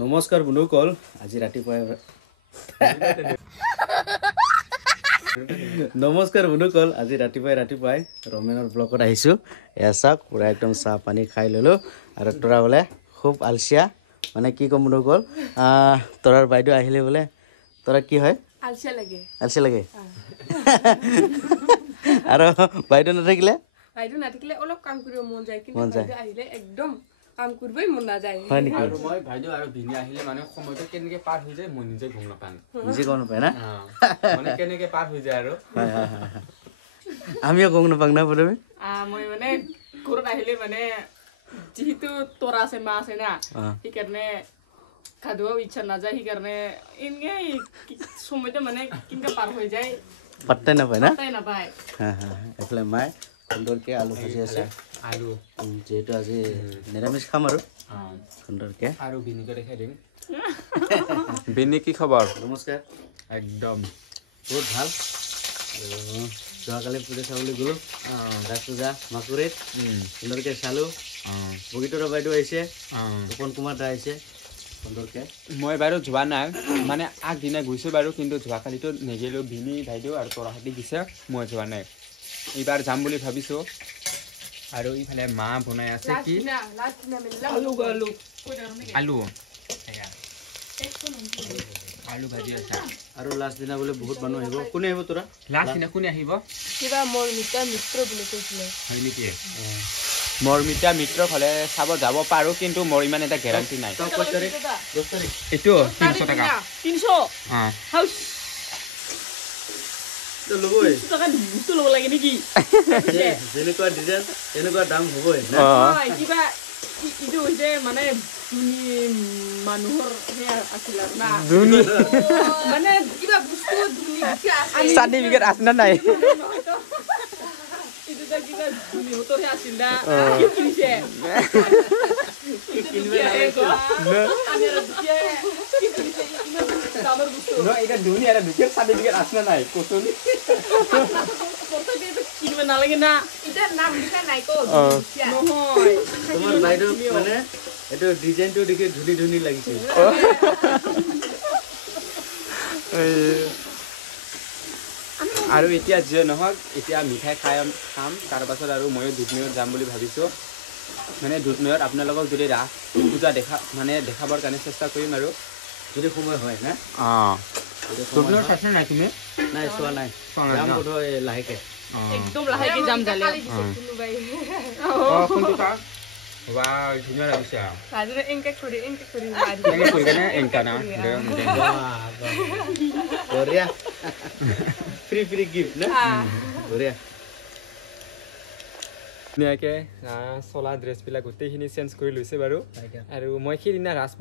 নমস্কাৰ বন্ধুসকল আজি ৰাতিপুৱাই নমস্কাৰ বন্ধুসকল আজি ৰাতিপুৱাই ৰমেনৰ ব্লকত আহিছোঁ এয়া চাওক পুৰা একদম চাহ পানী খাই ল'লোঁ আৰু তোৰা বোলে খুব আলচিয়া মানে কি ক'ম বন্ধুসকল তোৰাৰ বাইদেউ আহিলে বোলে তোৰা কি হয় আলচিয়া লাগে আৰু বাইদেউ নাথাকিলে অলপ কাম কৰিব মন যায় কিন্তু বাইদেউ আহিলে একদম কাম কৰিবই মন নাযায় হয় নেকি আৰু মই বাইদেউ আৰু ভিনি আহিলে মানে সময়টো কেনেকৈ পাৰ হৈ যায় মই নিজে গম নাপাওঁ না মানে কেনেকৈ পাৰ হৈ যায় আৰু আমিও গম নাপাওঁ না প্ৰথমে মই মানে ঘৰত আহিলে মানে যিহেতু তোৰা আছে মা আছে না সেইকাৰণে খাদ্যও ইচ্ছা নাযায় সেইকাৰণে এনেই সময়টো মানে কেনেকৈ পাৰ হৈ যায় পাত্তাই নাপায় নাপায় এইফালে মায়ে সুন্দৰকৈ আলু ভাজি আছে আলু যিহেতু আজি নিৰামিষ খাম আৰু সুন্দৰকৈ আৰু ভিনিকে দেখাই দিম ভিনি কি খবৰ নমস্কাৰ একদম বহুত ভাল যোৱাকালি পূজা চাবলৈ গ'লোঁ ৰাজ পূজা মাকুৰিত সুন্দৰকৈ চালোঁ বগীতৰা বাইদেউ আহিছে তপন কুমাৰ দা আহিছে সুন্দৰকৈ মই বাৰু যোৱা নাই মানে আগদিনা গৈছোঁ বাৰু কিন্তু যোৱাকালিতো নেগেলোঁ ভিনি বাইদেউ আৰু তৰাহঁতি গৈছে মই যোৱা নাই এইবাৰ যাম বুলি ভাবিছোঁ আৰু ইফালে মা বনাই আছে কি আলু আলু ভাজি আছে আৰু লাষ্ট দিনা বোলে বহুত মানুহ আহিব কোনে আহিব তোৰা লাষ্ট দিনা কোনে আহিব কিবা মোৰ মিত্ৰ বুলি কৈছিলে হয় নেকি মোৰ মিত্ৰ ফালে চাব যাব পাৰোঁ কিন্তু মোৰ ইমান এটা গেৰাণ্টি নাই 10 তাৰিখ এইটো 300 টকা 300 ল'বই টকা বস্তু ল'ব লাগে নেকি যেনেকুৱা ডিজাইন তেনেকুৱা দাম হ'বই কিবা ইটো হৈছে মানে মানুহৰ আছিল আৰু না মানে কিবা বস্তু চাৰ্টিফিকেট আছে না নাই কিবা ধুনীহঁতৰহে আছিল না কি কিনিছে চাৰ্টিফিকেট আছে না নাই কচোন কিনিব নালাগে না এতিয়া নাম লিখা নাই নহয় তোমাৰ বাইদেউ মানে এইটো ডিজাইনটো দেখি ধুনি লাগিছে আৰু এতিয়া যিয়ে নহওক এতিয়া মিঠাই খাম তাৰপাছত আৰু ময়ো দুধনৈত যাম বুলি ভাবিছোঁ মানে দুধনৈত আপোনালোকক যদি ৰাস পূজা দেখাবৰ কাৰণে চেষ্টা কৰিম আৰু যদি সময় হয় না দুধনৈত আছে নাই তুমি নাই চোৱা নাই যাম বোধহয় লাহেকৈ একদম লাহেকে যাম জালে কোনটো কা wow ধুনীয়া লাগিছে আৰু এংকে কৰি কেনে এংকা না বঢ়িয়া ফ্ৰী গিফ্ট না বঢ়িয়া ধুনীয়াকৈ চলা ড্ৰেছবিলাক গোটেইখিনি চেঞ্জ কৰি লৈছে বাৰু আৰু মই সেইদিনা ৰাস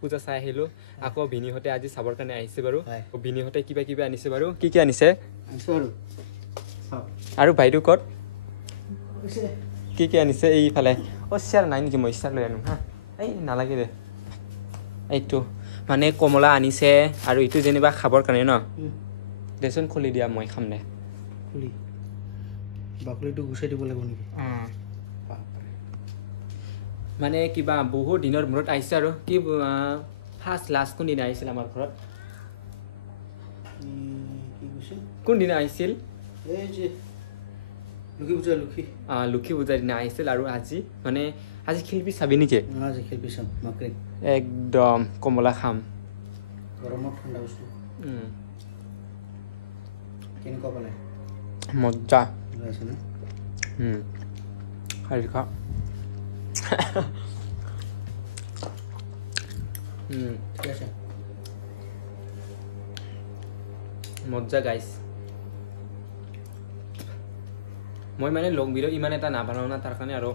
পূজা চাই আহিলোঁ আকৌ ভিনিহঁতে আজি চাবৰ কাৰণে আহিছে বাৰু ভিনিহঁতে কিবা আনিছে বাৰু কি আনিছে আৰু বাইদেউ ক'ত কি আনিছে এইফালে চিয়াৰ নাই নেকি মই চিয়াৰ লৈ আনো হা এই নালাগে দে এইটো মানে কমলা আনিছে আৰু এইটো যেনিবা খাবৰ কাৰণে ন দেচোন খুলি দিয়া মই খাম দে বাকলিটো গুচাই দিব লাগিব নেকি মানে কিবা বহুত দিনৰ মূৰত আহিছে আৰু কি ফাৰ্ষ্ট লাষ্ট কোনদিনা আহিছিল আমাৰ ঘৰত কোনদিনা আহিছিল লক্ষী পূজাৰ দিনা আহিছিল আৰু আজি শিল্পী চাবি নেকি একদম কমলা খাম গৰমত ঠাণ্ডা বস্তু কেনেকুৱা পালে মজা আছে না খাই খা ঠিক আছে মজা গাইছ মই মানে লং ভিডিঅ' ইমান এটা নাবনাওঁ না তাৰ কাৰণে আৰু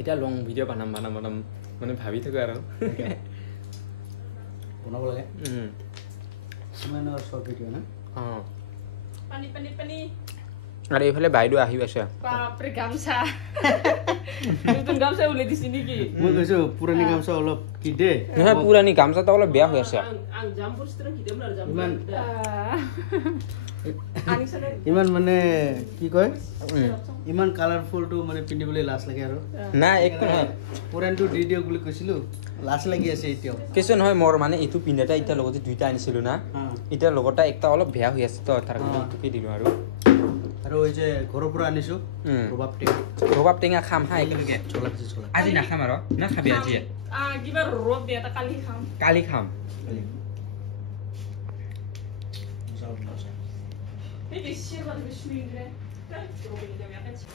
এতিয়া লং ভিডিঅ' বনাম মানে ভাবি থাকোঁ আৰু বনাব লাগে ইমান শ্বৰ্ট ভিডিঅ' না পানী আৰু এইফালে বাইদেউ আহি আছে বাপৰে গামছা নতুন গামছা উলাই দিছি নেকি মই কৈছো পুৰণি গামছা অলপ কি দে নহয় পুৰণি গামছাটো অলপ বেয়া হৈ আছে ইমান মানে কি কয় ইমান কালাৰফুলটো মানে পিন্ধিবলৈ লাজ লাগে আৰু নাই একো নহয় পুৰণিটো দি দিয়ক বুলি কৈছিলো লাজ লাগি আছে এতিয়াও কিছু নহয় মোৰ মানে এইটো পিন্ধাটা এতিয়া লগতে দুইটা আনিছিলো না এতিয়া লগতে একটা অলপ বেয়া হৈ আছে তো তাৰ কাৰণে এইটোকে দিলো আৰু এই যে ঘৰৰ পৰা আনিছো ৰবাব টেঙা খাম হা একেলগে চলা আজি নাখাম আৰু না খাবি আজি কিবা ৰব দিয়া এটা কালি খাম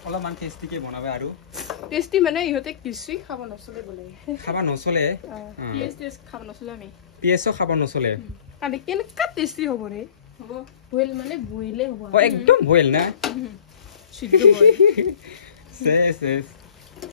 অলপমান টেষ্টিকে বনাবা আৰু টেষ্টি মানে ইহঁতে কিছুই খাব নচলে বোলে খাবা নচলে পিএছ খাব নচলে আমি পিএছো খাব নচলে আরে কেনেকা টেষ্টি হ'ব ৰে হ'ব বইল মানে বইলে হ'ব একদম বইল না সিদ্ধ বইল শেষ